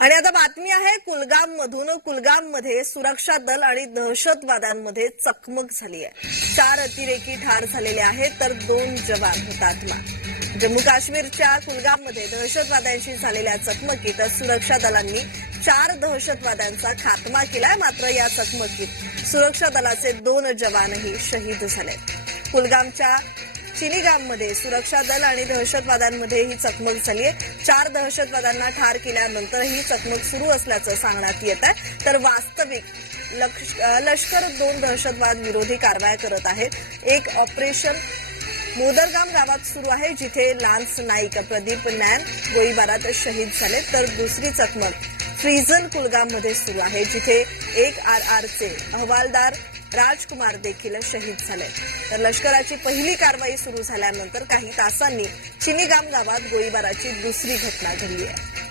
आणि आता बातमी आहे कुलगाम मधून कुलगाममध्ये सुरक्षा दल आणि दहशतवाद्यांमध्ये चकमक झाली आहे. चार अतिरेकी ठार झालेले आहेत तर दोन जवान हुतात्मा. जम्मू काश्मीरच्या कुलगाममध्ये दहशतवाद्यांशी झालेल्या चकमकीत सुरक्षा दलांनी चार दहशतवाद्यांचा खात्मा केलाय मात्र या चकमकीत सुरक्षा दलाचे दोन जवानही शहीद झाले कुलगामच्या चिनीगाममध्ये सुरक्षा दल आणि दहशतवाद्यांमध्ये ही चकमक झाली आहे. चार दहशतवाद्यांना ठार केल्यानंतर ही चकमक सुरू असल्याचं सांगण्यात येत आहे. तर वास्तविक लक्ष- लष्कर दोन दहशतवाद विरोधी कारवाया करत आहेत. एक ऑपरेशन मोदरगाम गावात सुरू आहे जिथे लान्स नाईक प्रदीप नॅन गोळीबारात शहीद झाले. तर दुसरी चकमक फ्रीझन कुलगाममध्ये सुरू आहे जिथे एक आर आरचे हवालदार राजकुमार देखील शहीद झाले. तर लष्कराची पहिली कारवाई सुरू झाल्यानंतर काही तासांनी चिनीगाम गावात गोळीबाराची दुसरी घटना घडली आहे.